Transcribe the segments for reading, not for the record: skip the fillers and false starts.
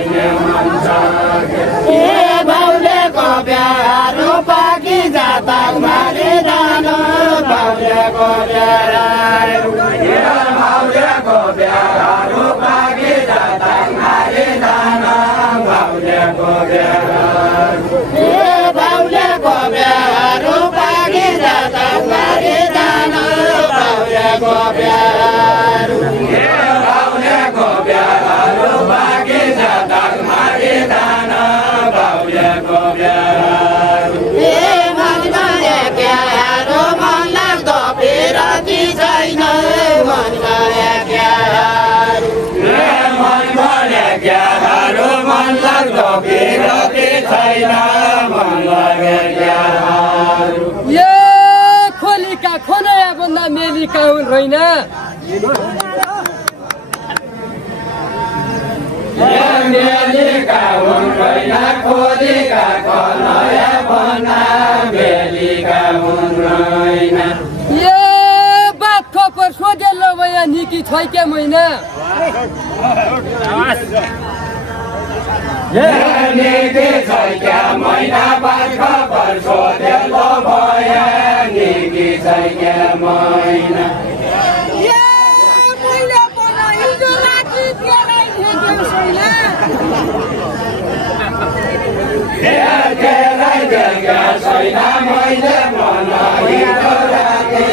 बस्ने मन सक्यो ए बाउलेको बिहारो पाकी जाता मारी जानु बाउलेको बिहारो ए बाउलेको बिहारो पाकी जाता मारी जानु बाउलेको बिहारो ए बाउलेको बिहारो पाकी जाता मारी जानु बाउलेको बिहारो ए बाउलेको बिहारो पाकी जाता मारी जानु बाउलेको बिहारो ए मनले क्यारो मन लाग्दो बिरती छैन मनले क्यारो ए मनले क्यारो मन लाग्दो बिरती छैन मनले क्यारो ये खोलीका खोनाया भन्दा मेलीका हुन् होइन मेलीका हुन् होइन खोलीका खोनाया भन्दा मेलीका हुन् होइन ये बात खबर सोधेलो भया निकी छै के महिना निकी छै क्या महिना बात खबर सोधेलो भया निकी छै क्या महिना छैन मैले मन हिजो राति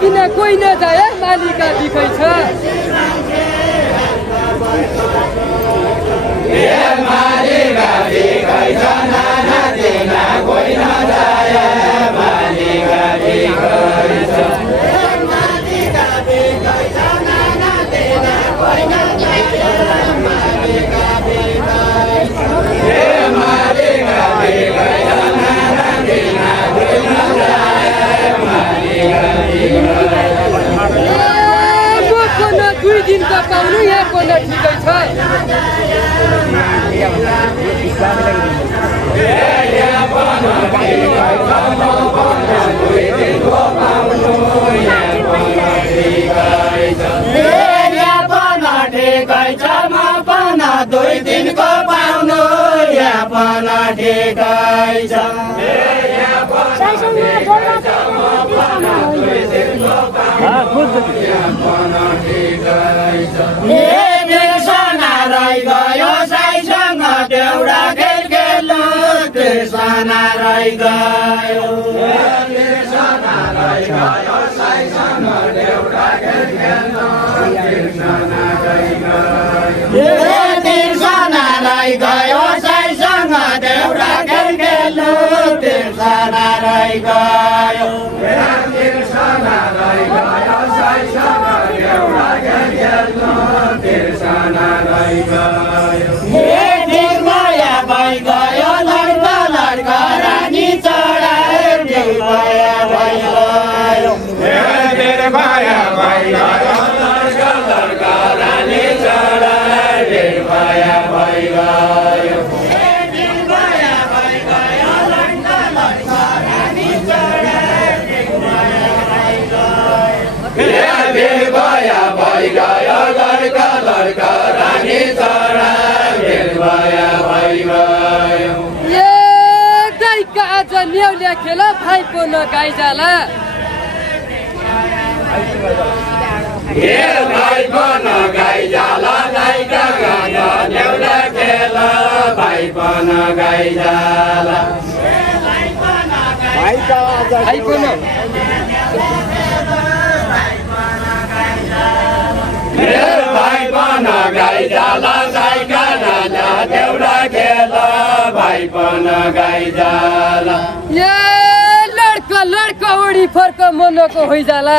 किन कोही नजाए मालिका बिखै छ मालिका बिखै छ नाना तिना कोही नजाए मालिका बिखै छ मालिका बिखै छ नाना तिना कोही नजाए मालिका बिखै छ मालिका बिखै छ नाना तिना कोही नजाए मालिका बिखै म 2 दिनको पाउनु यहाँ कोना ठिकै छ दुई दिनको पाउनु यहाँ पनि ठिकै छ बिर्सना रहि गयो साईसँग देउडा खेल खेल्नु बिर्सना रहि गयो बिर्सना रहि गयो साईसँग देउडा खेल खेल्नु बिर्सना रहि गयो बिर्सना रहि गयो साईसँग देउडा खेल खेल्नु बिर्सना रहि गयो बिर्सना रहि गयो साईसँग देउडा खेल खेल्नु बिर्सना रहि गयो दिलमाया भइ गयो लड्का लड्का रानी चढाए दिलमाया भइ गयो दिलमाया भइ गयो लड्का लड्का रानी चढाए दिलमाया भइ गयो दिलमाया भइ गयो लड्का लड्का रानी चढाए दिलमाया भइ गयो दिलमाया भइ गयो लड्का लड्का रानी चढाए दिलमाया भइ गयो गाईका आज ल्याउल्या खेल भाइको नगाई जाला भाइको नगाई जाला गाईका गाना ल्याउल्या खेल भाइको नगाई जाला भाइको न भाइ बन गाई जाला गाईका नाना देउरा खेल भाइ बन गाई जाला लड्का उडी फर्क मनको होइजाला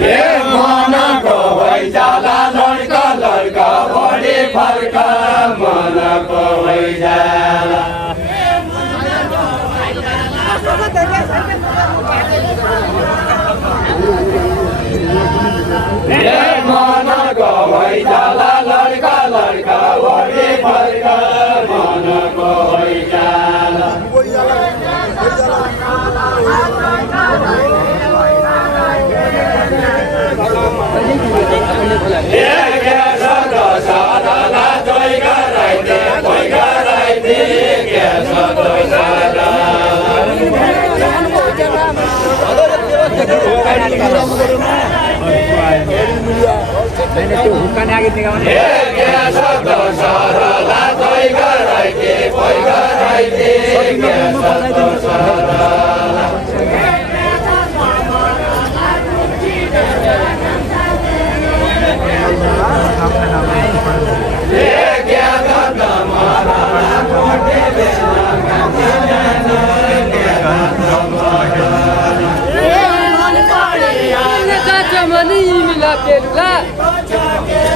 मनको होइजाला लड्का उडी फर्क मनको होइजाला मनको होइजाला लड्का उडी फर्क मनको होइजाला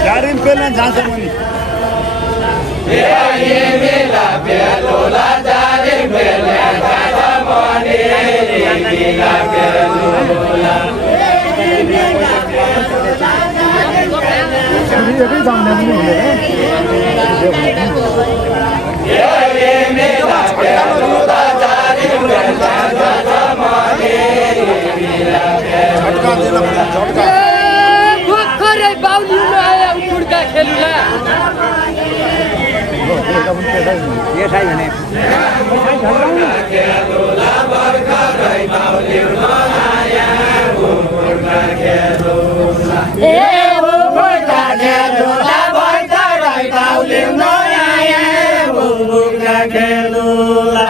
गाडीमा पेल्न जान्छ मनी मिला पेलुला जारी पेले जान्छ मनी मिला पेलुला एकै जाम पनि हुँदैन मिला पेलुला जारी पेले जान्छ मनी मिला पेलुला झट्का बाउली आया उडका खेलुला ये थाई भने खेलुला बर्खा रै बाउली आया उडका खेलुला उडका खेलुला बर्खा रै बाउली आया उडका खेलुला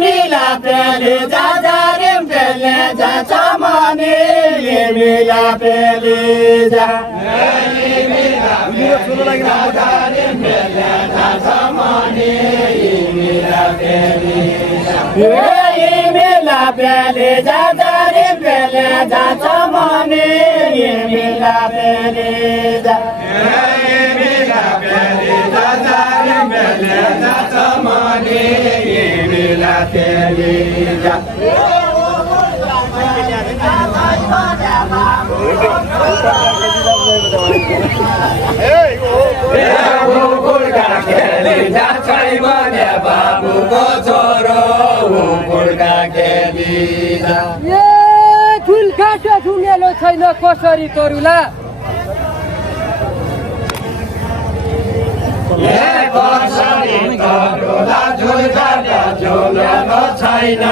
मिला पेले जान्छ मनी मिला पेले जा मिला पेले जान्छ मनी मिला पेले मिला पेले जान्छ मनी मिला पेले जा मिला पेले जान्छ मनी मिला पेले जा बाबुको छोरो झुल्काटा झुङ्गेलो छैन कसरी तरुला झुल्काटा झुङ्गेलो छैन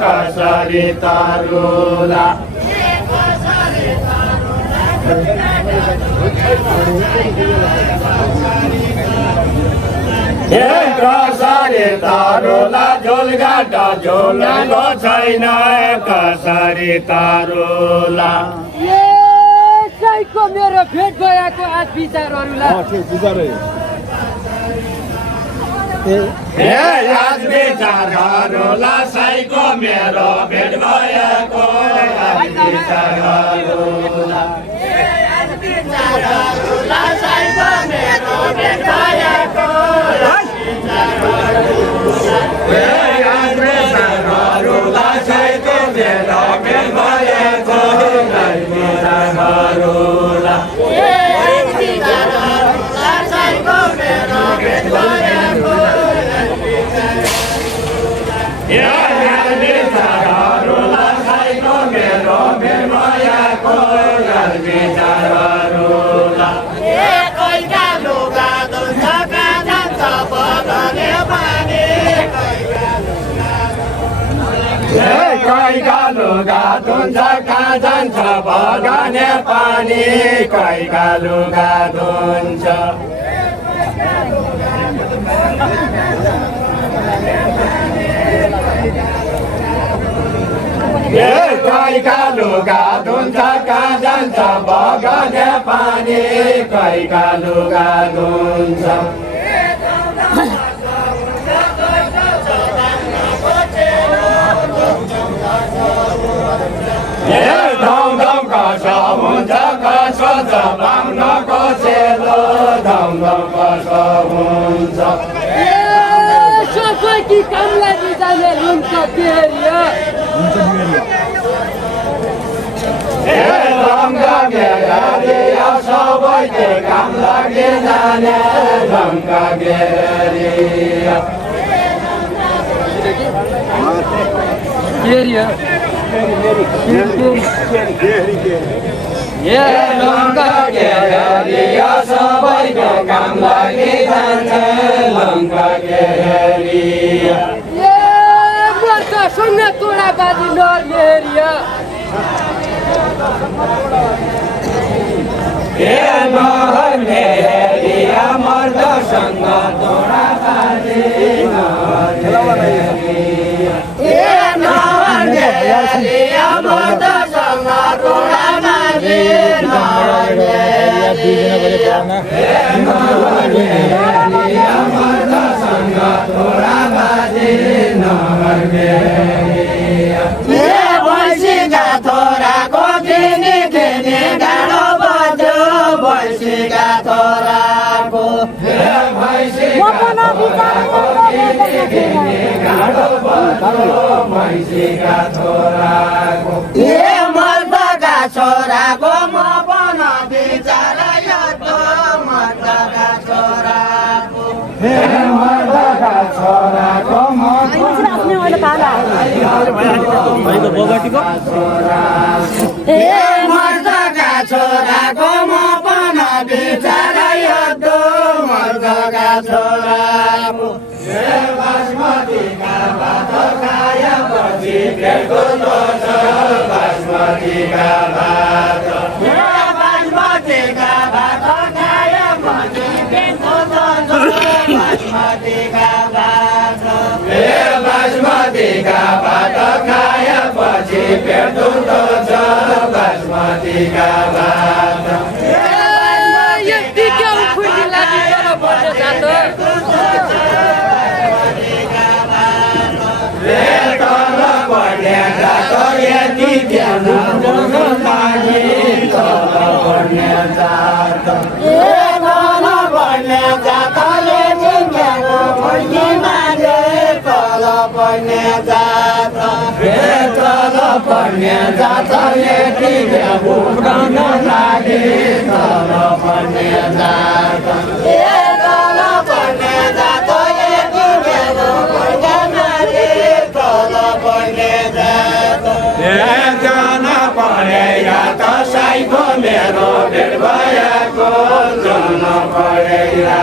कसरी तरुला कसरी तरुला झुल्काटा झुङ्गेलो छैन कसरी तरुला को मेरो भेट गएको आज विचारहरुला आज विचारहरुला साइको मेरो भेट गएको आज विचारहरुला आज विचारहरुला साइको मेरो भेट गएको आज विचारहरुला साइको मेरो भेट गएको आज विचारहरुला लुगा धुन्छ कहाँ जान्छ बगाने पानी कैका लुगा धुन्छ कैका लुगा धुन्छ कहाँ जान्छ बगाने पानी कैका लुगा धुन्छ धम धम कसो हुन्छ कसो जमाउनको सेलो धम धम कसो हुन्छ सबै कि कामलाई जाने हुन्छ बेरिया धमका बेरिया सबै के काम लागि जाने धमका बेरिया बेरिया लङ्का बेरिया सबैको काम लागि जान्छ लङ्का बेरिया सँग तोडा बाजी नर्मेरिया नर्मेरिया मर्दसँग तोडा बाजी नर्मेरिया मर्दसँग तोडा बाजी नर्मेरिया मर्दसँग तोडा बाजी नर्मेरिया भैँसीका छोराको किनी किनी गाडो बज्यो भैँसीका छोराको भैँसीका छोराको मर्दका छोराको म पन बिचारा यस्तो मर्दका छोराको मर्दका छोराको म मर्दका छोराको म पन बिचारा यस्तो मर्दका छोराको बासमतीका भात खाएपछि पेटको दोष बासमतीका भात बासमतीका भात खाएपछि पेटको दोष बासमतीका भात बासमतीका भात खाएपछि पेटको दोष बासमतीका भात यति क्या उखुर्दी लागि तर बस्छ जात यति ज्ञान लागि तल पढ्ने जात पढ्ने जात यति ज्ञान पढ्ने मागे तल पढ्ने जात तल पढ्ने जात यति ज्ञान उठाउन लागि तल पढ्ने जात तल पढ्ने जात यति ज्ञान पढ्ने मागे तल पढ्ने जात जान पढेगा त साइको मेरो भेट भएको जान पढेगा